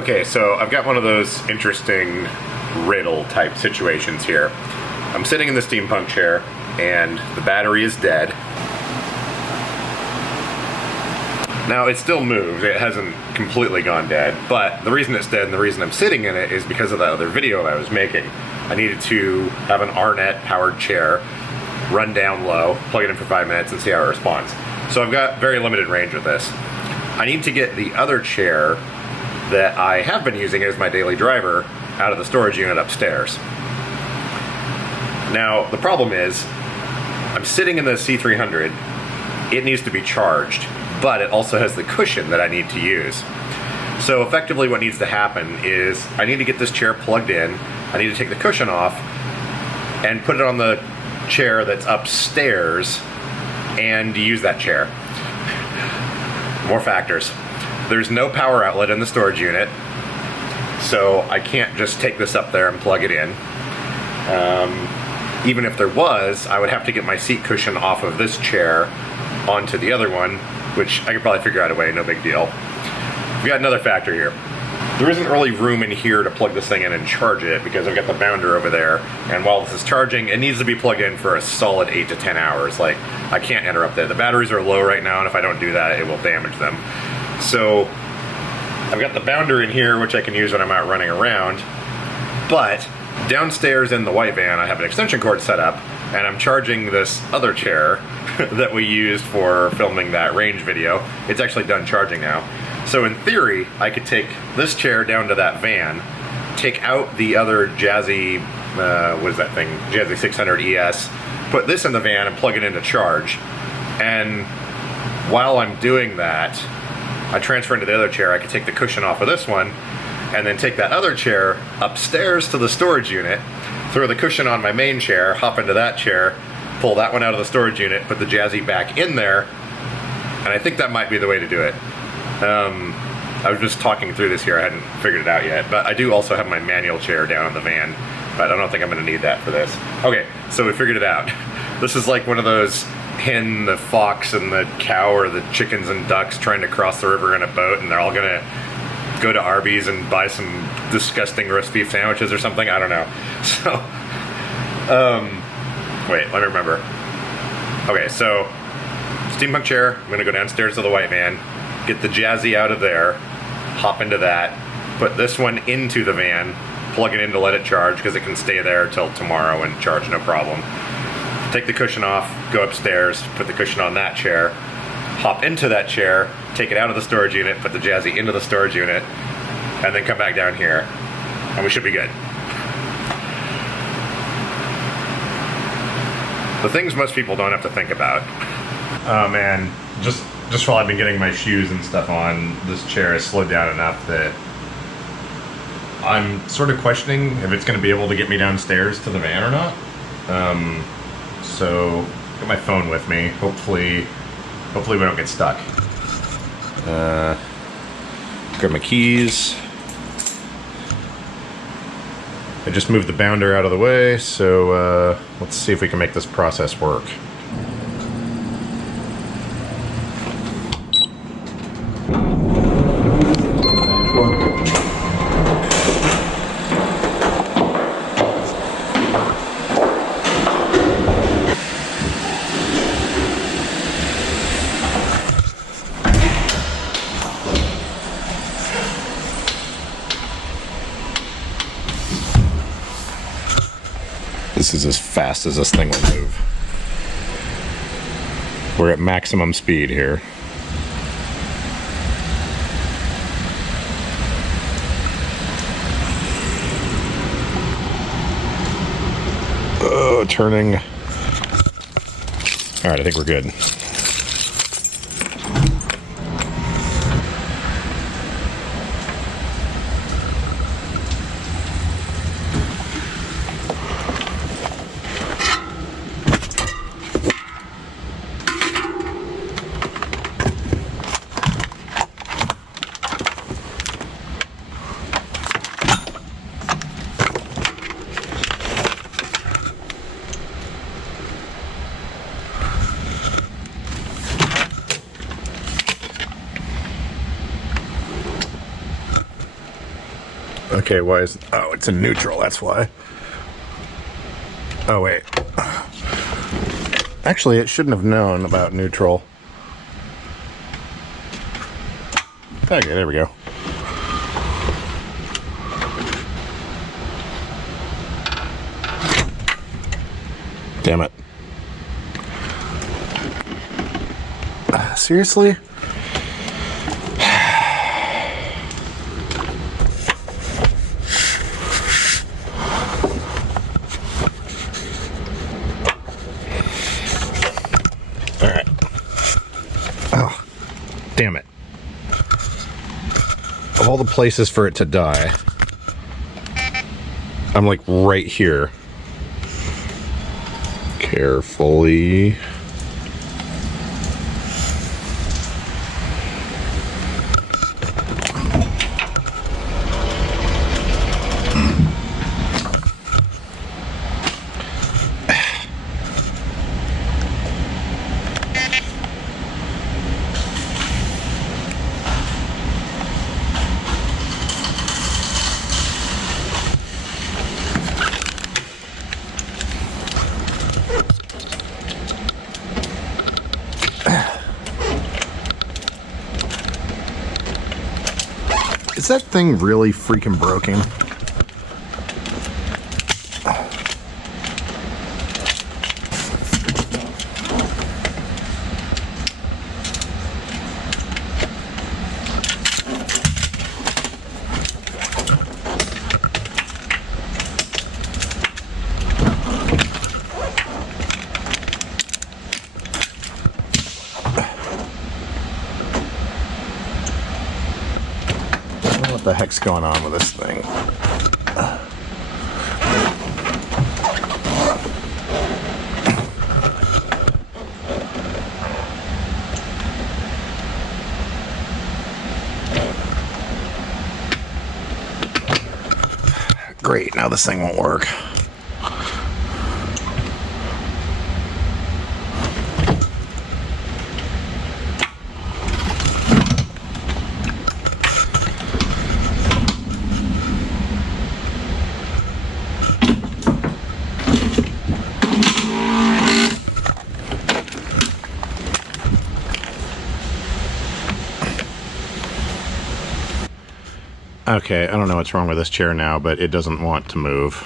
Okay, so I've got one of those interesting riddle type situations here. I'm sitting in the steampunk chair and the battery is dead. Now it still moves, it hasn't completely gone dead, but the reason it's dead and the reason I'm sitting in it is because of that other video I was making. I needed to have an RNet powered chair, run down low, plug it in for 5 minutes and see how it responds. So I've got very limited range with this. I need to get the other chair that I have been using as my daily driver out of the storage unit upstairs. Now, the problem is, I'm sitting in the C300, it needs to be charged, but it also has the cushion that I need to use. So effectively what needs to happen is, I need to get this chair plugged in, I need to take the cushion off, and put it on the chair that's upstairs, and use that chair. More factors. There's no power outlet in the storage unit, so I can't just take this up there and plug it in. Even if there was, I would have to get my seat cushion off of this chair onto the other one, which I could probably figure out a way, no big deal. We've got another factor here. There isn't really room in here to plug this thing in and charge it because I've got the bounder over there, and while this is charging, it needs to be plugged in for a solid 8 to 10 hours. Like, I can't interrupt it. The batteries are low right now, and if I don't do that, it will damage them. So I've got the bounder in here, which I can use when I'm out running around, but downstairs in the white van I have an extension cord set up, and I'm charging this other chair that we used for filming that range video. It's actually done charging now. So in theory, I could take this chair down to that van, take out the other Jazzy, what is that thing, Jazzy 600 ES, put this in the van and plug it in to charge, and while I'm doing that, I transfer into the other chair. I could take the cushion off of this one and then take that other chair upstairs to the storage unit, throw the cushion on my main chair, hop into that chair, pull that one out of the storage unit, put the Jazzy back in there, and I think that might be the way to do it. I was just talking through this here, I hadn't figured it out yet, but I do also have my manual chair down in the van, but I don't think I'm gonna need that for this. Okay, so we figured it out. This is like one of those hen, the fox, and the cow, or the chickens and ducks trying to cross the river in a boat, and they're all gonna go to Arby's and buy some disgusting roast beef sandwiches or something. I don't know. So, wait, let me remember. Okay, so steampunk chair. I'm gonna go downstairs to the white van, get the Jazzy out of there, hop into that, put this one into the van, plug it in to let it charge because it can stay there till tomorrow and charge no problem. Take the cushion off, go upstairs, put the cushion on that chair, hop into that chair, take it out of the storage unit, put the Jazzy into the storage unit, and then come back down here, and we should be good. The things most people don't have to think about. Oh man, just while I've been getting my shoes and stuff on, this chair has slowed down enough that I'm sort of questioning if it's going to be able to get me downstairs to the van or not. So, got my phone with me. Hopefully we don't get stuck. Grab my keys. I just moved the bounder out of the way, so let's see if we can make this process work. This is as fast as this thing will move. We're at maximum speed here. Oh, turning. All right, I think we're good. Okay, why is... Oh, it's in neutral, that's why. Oh, wait. Actually, it shouldn't have known about neutral. Okay, there we go. Damn it. Seriously? Alright. Oh, damn it. Of all the places for it to die, I'm like right here. Carefully. Is that thing really freaking broken? What the heck's going on with this thing? Great, now this thing won't work. Okay, I don't know what's wrong with this chair now, but it doesn't want to move.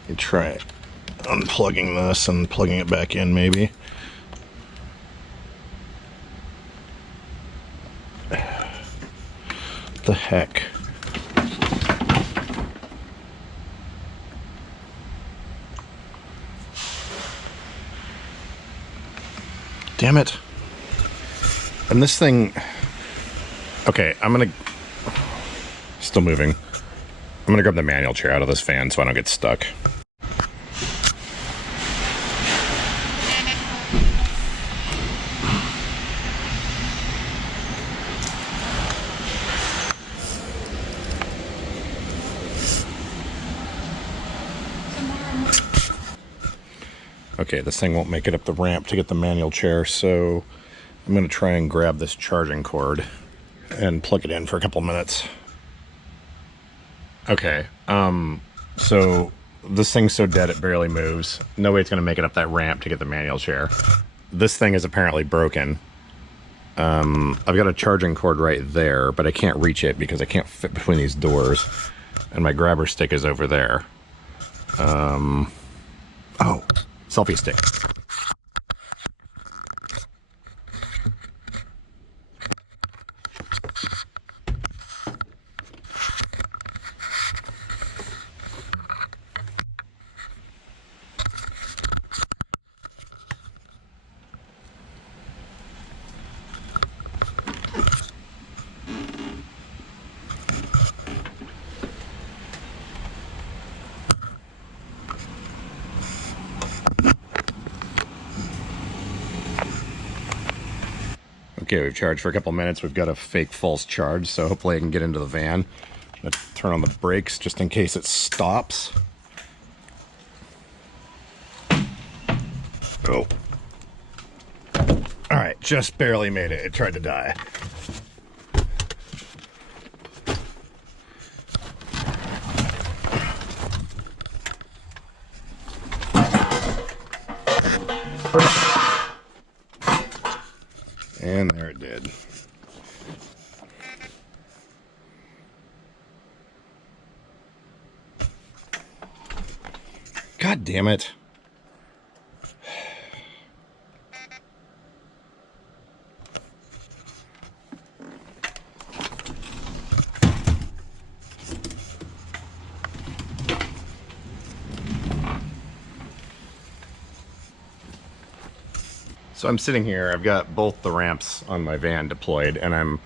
Let me try unplugging this and plugging it back in, maybe. What the heck? Damn it. And this thing... Okay, I'm gonna... Still moving. I'm gonna grab the manual chair out of this fan so I don't get stuck. Okay, this thing won't make it up the ramp to get the manual chair, so I'm gonna try and grab this charging cord and plug it in for a couple minutes. Okay, so this thing's so dead it barely moves. No way it's gonna make it up that ramp to get the manual chair. This thing is apparently broken. I've got a charging cord right there, but I can't reach it because I can't fit between these doors. And my grabber stick is over there. Oh, selfie stick. Okay, we've charged for a couple minutes. We've got a fake false charge, so hopefully I can get into the van. I'm gonna turn on the brakes just in case it stops. Oh. Alright, just barely made it. It tried to die. God damn it. So I'm sitting here, I've got both the ramps on my van deployed, and I'm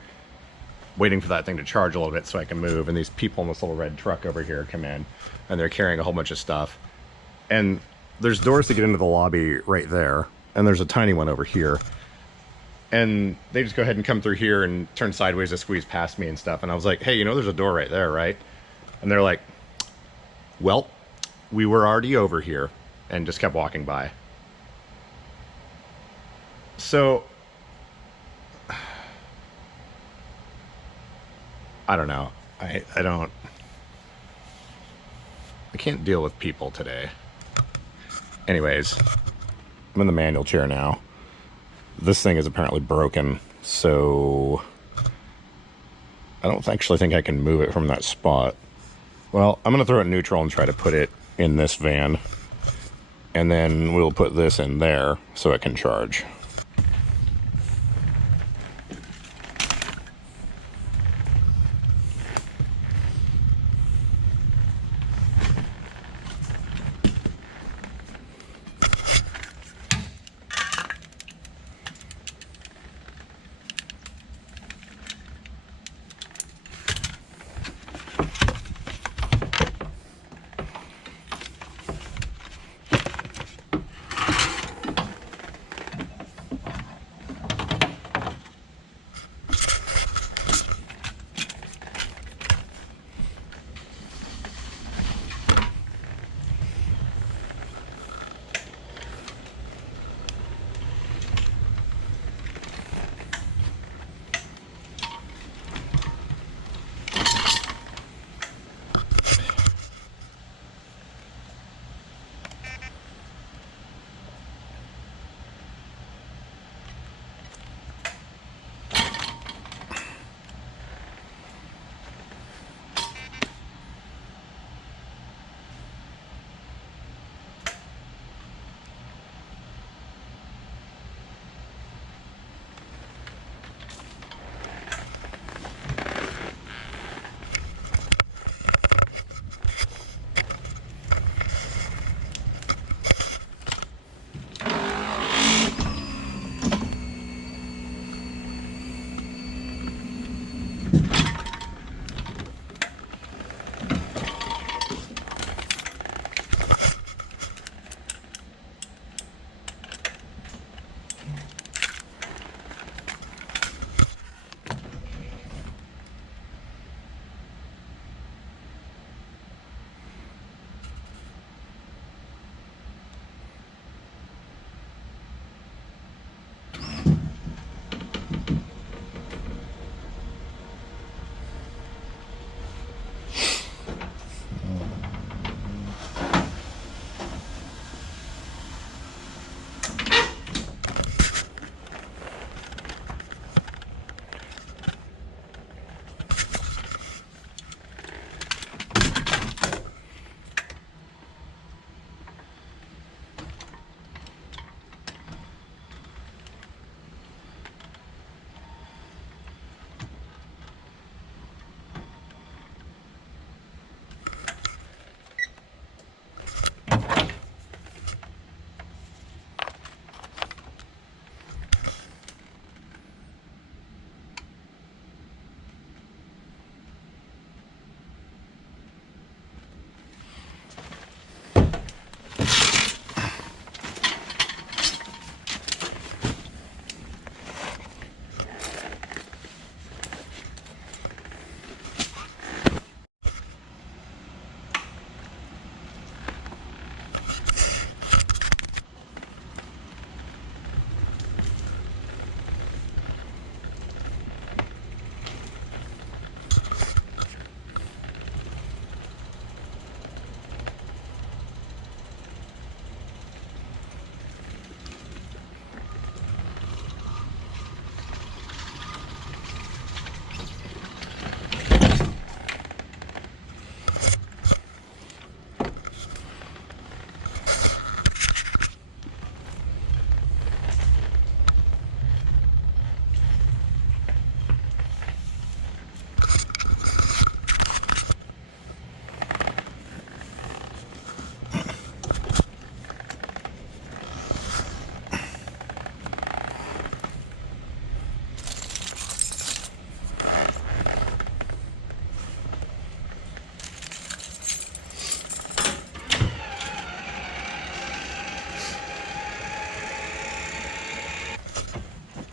waiting for that thing to charge a little bit so I can move, and these people in this little red truck over here come in, and they're carrying a whole bunch of stuff. And there's doors to get into the lobby right there, and there's a tiny one over here. And they just go ahead and come through here and turn sideways to squeeze past me and stuff. And I was like, hey, you know there's a door right there, right? And they're like, well, we were already over here, and just kept walking by. So, I don't know. I can't deal with people today. Anyways, I'm in the manual chair now. This thing is apparently broken, so I don't actually think I can move it from that spot. Well, I'm going to throw it in neutral and try to put it in this van. And then we'll put this in there so it can charge.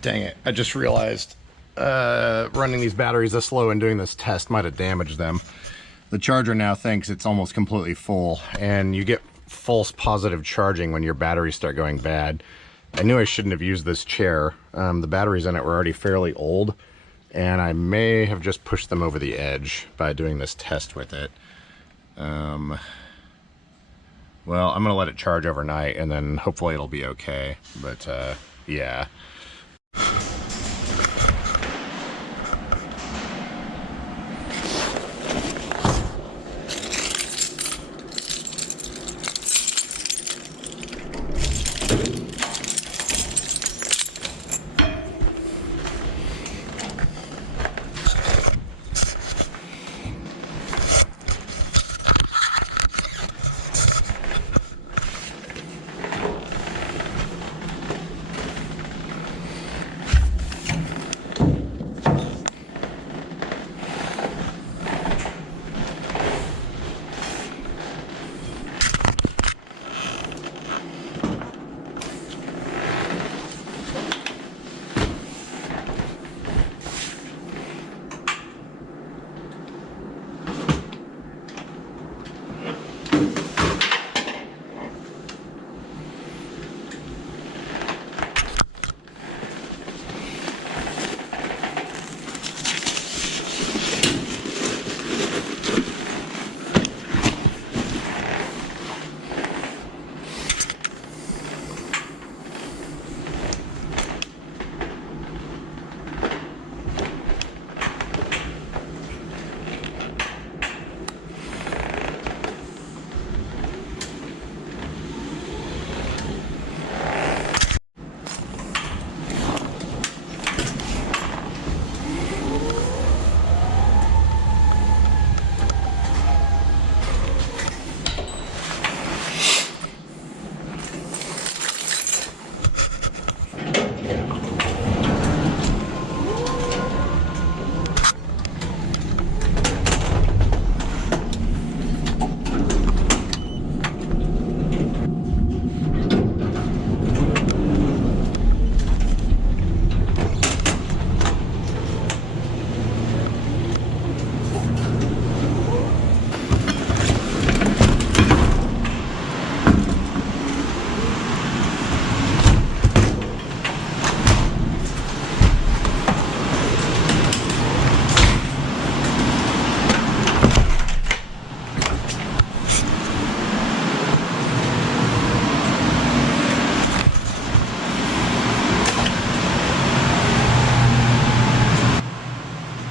Dang it, I just realized running these batteries this slow and doing this test might have damaged them. The charger now thinks it's almost completely full, and you get false positive charging when your batteries start going bad. I knew I shouldn't have used this chair. The batteries in it were already fairly old, and I may have just pushed them over the edge by doing this test with it. Well, I'm gonna let it charge overnight, and then hopefully it'll be okay, but yeah.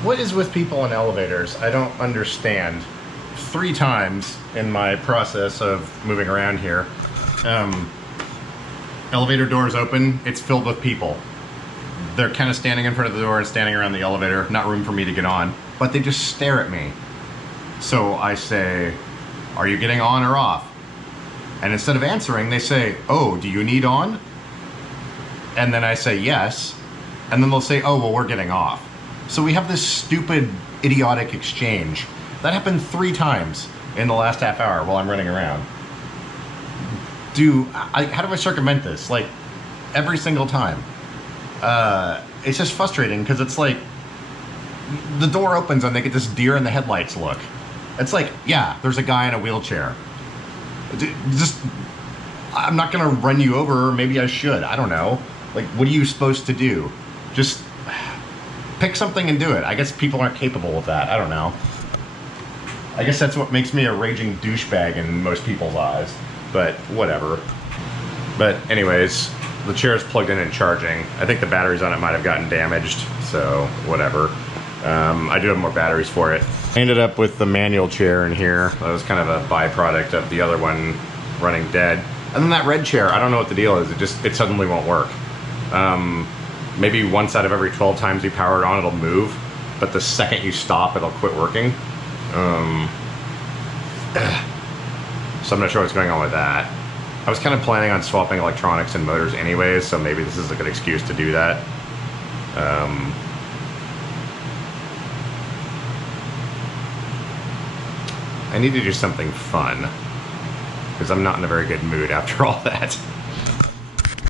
What is with people in elevators? I don't understand. 3 times in my process of moving around here, elevator doors open, it's filled with people. They're kind of standing in front of the door and standing around the elevator, not room for me to get on, but they just stare at me. So I say, "Are you getting on or off?" And instead of answering, they say, "Oh, do you need on?" And then I say yes, and then they'll say, "Oh, well, we're getting off." So we have this stupid, idiotic exchange. That happened 3 times in the last half hour while I'm running around. How do I circumvent this? Like, every single time. It's just frustrating because it's like, the door opens and they get this deer in the headlights look. It's like, yeah, there's a guy in a wheelchair. I'm not gonna run you over, or maybe I should, I don't know. Like, what are you supposed to do? Just pick something and do it. I guess people aren't capable of that. I don't know. I guess that's what makes me a raging douchebag in most people's eyes. But whatever. But anyways, the chair is plugged in and charging. I think the batteries on it might have gotten damaged, so whatever. I do have more batteries for it. I ended up with the manual chair in here. That was kind of a byproduct of the other one running dead. And then that red chair, I don't know what the deal is. It suddenly won't work. Maybe once out of every 12 times you power it on, it'll move, but the second you stop, it'll quit working. So I'm not sure what's going on with that. I was kind of planning on swapping electronics and motors anyways, so maybe this is a good excuse to do that. I need to do something fun, because I'm not in a very good mood after all that.